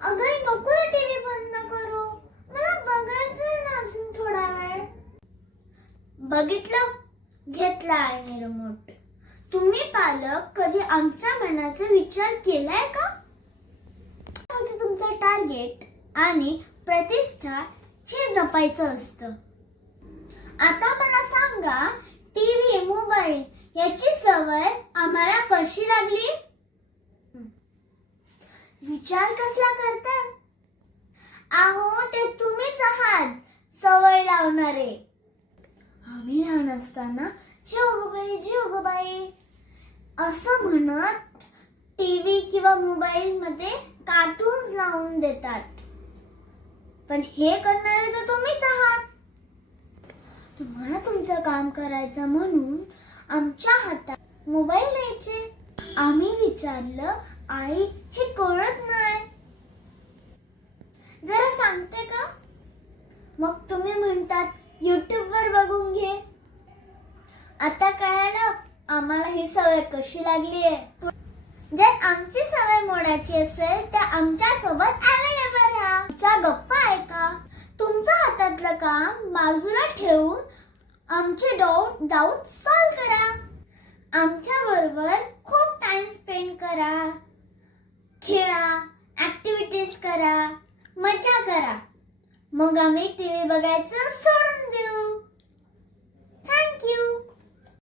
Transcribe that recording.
अगं नको रे, टीव्ही बंद करू, मला बघायचं ना अजून थोडा वेळ. बघितलं, घेतला आईने रिमोट. तुम्ही पालक कधी आमच्या मनाचा विचार केलाय का? फक्त तुमचं टार्गेट आणि प्रतिष्ठा हे जपायचं असतं. आता मला सांगा, टीव्ही मोबाईल याची सवय आम्हाला कशी लागली? विचार कसला करता? अहो, ते तुम्हीच आहात सवय लावणारे. आम्ही लहान असताना जेव गो बाई असं म्हणत टीव्ही किंवा मोबाईल मध्ये कार्टून्स लावून देतात. पण हे करणारे तर तुम्हीच आहात. तुम्हाला तुमचं काम करायचं म्हणून आमच्या हातात मोबाईल द्यायचे. आम्ही विचारलं, आई हे कळत नाही, जरा सांगते का? मग तुम्ही म्हणतात YouTube वर बघून घे. आता कळालं आम्हाला ही सवय कशी लागली आहे. जर आमची सवय मोडायची असेल तर आमच्या सोबत अवेलेबल राहा. आमच्या गप्पा ऐका. तुमचं हातातलं काम बाजूला ठेवून आमचे डाऊट सॉल्व्ह करा. आमच्या बरोबर खूप टाइम स्पेंड करा. खेळा, ऍक्टिव्हिटीज करा, मजा करा. मग आम्ही टीव्ही बघायचं सोडून